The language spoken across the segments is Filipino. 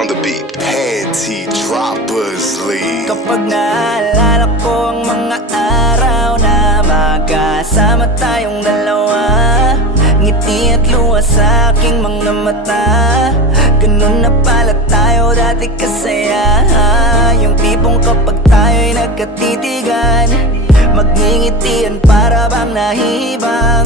on the beat. Panty Droppers League. Kapag naalala ko ang mga araw na magkasama tayong dalawa, ngiti at luha sa aking mga mata. Ganun na pala tayo dati kasaya. Yung tipong kapag tayo'y nagkatitigan, magngingitian para bang nahihibang.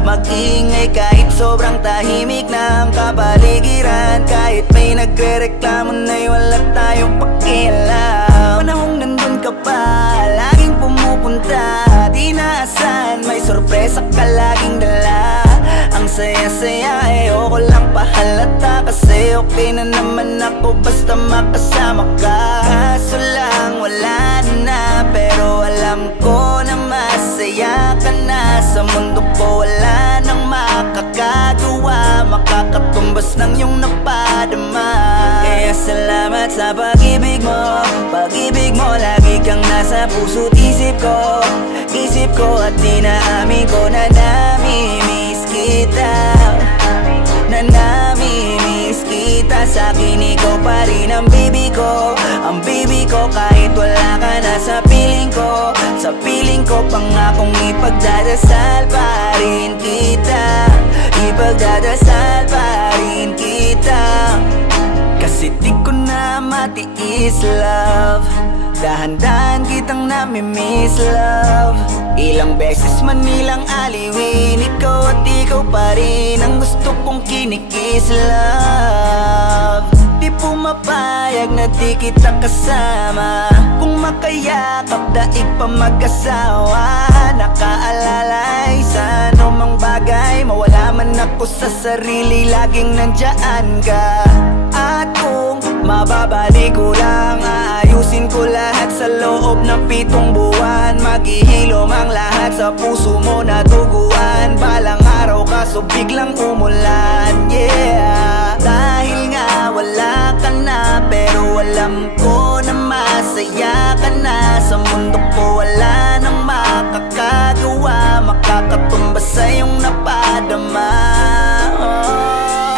Mag-iingay kahit sobrang tahimik na ang kapaligiran. Kahit may nagre-reklamo na'y wala tayong pakialam. Panahong nandun ka pa, laging pumupunta, di naasahan may sorpresa ka laging dala. Ang saya-saya, ayoko lang pahalata, kasi okay na naman ako basta makasama ka. Kaso lang wala na, pero alam ko na masaya ka na. Sa mundo ko wala nang makakagawa, makakatumbas ng iyong napadama. Kaya salamat sa pag-ibig mo. Pag-ibig mo, lagi kang nasa puso't isip ko. Isip ko at dinaamin ko na namimiss kita. Na namimiss kita. Sa'kin ikaw pa rin ang baby ko. Ang baby ko kahit wala ka na sa piling ko. Sa piling ko pangakong ipagdadasal pa rin kita. Ipagdadasal pa rin kita. Kasi di ko na matiis, love. Dahan-dahan kitang namimiss, love. Ilang beses man nilang aliwin, ikaw at ikaw pa rin ang gusto kong kinikiss, love. Di pumapayag na di kita kasama. Kung makayakap daig pa mag-asawa. Nakaalalay sa anumang bagay, mawala man ako sa sarili, laging nandyan ka. At kung mababalik ko lang, aayusin ko lahat sa loob ng 7 buwan. Maghihilom ang lahat sa puso mo na duguan. Balang araw kaso biglang umulan, yeah. Dahil nga wala ka na, pero alam ko na masaya ka na. Sa mundo ko wala nang makakagawa, makakatumbas sa iyong napadama.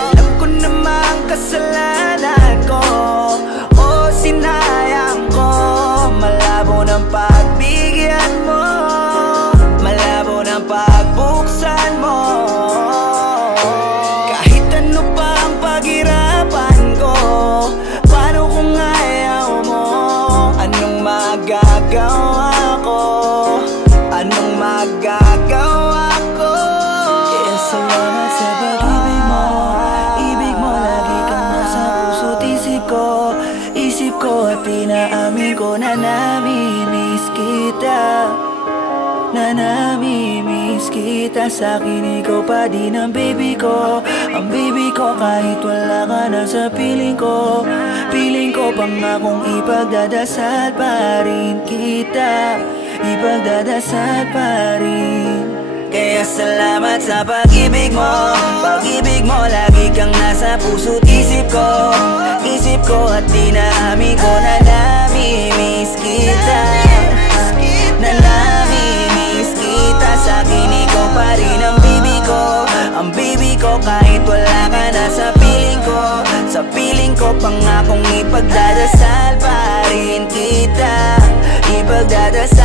Alam ko namang kasalanan ko, o sinayang ko. Malabo ng pagbigyan mo, malabo ng pagbuksan mo. Kahit ano pa ang paghirapan ko, paano kung ayaw mo? Anong magagawa ko? Anong magagawa ko? Kaya salamat sa pag-ibig mo. Ibig mo lagi kang nasa puso't isip ko. Isip ko at pinaamin ko na namimiss kita. Na namimiss kita. Sa'kin ikaw pa din ang baby ko. Ang baby ko kahit wala ka na sa piling ko. Piling ko pangakong ipagdadasal pa rin kita. Ipagdadasal pa rin. Kaya salamat sa pag-ibig mo. Pag-ibig mo, lagi kang nasa puso't isip ko. Isip ko at dinaamin ko na namimiss kita. Na namimiss kita. Sa'kin ikaw pa rin ang baby ko. Ang baby ko kahit wala ka na sa piling ko. Sa piling ko pangakong ipagdadasal pa rin kita. Ipagdadasal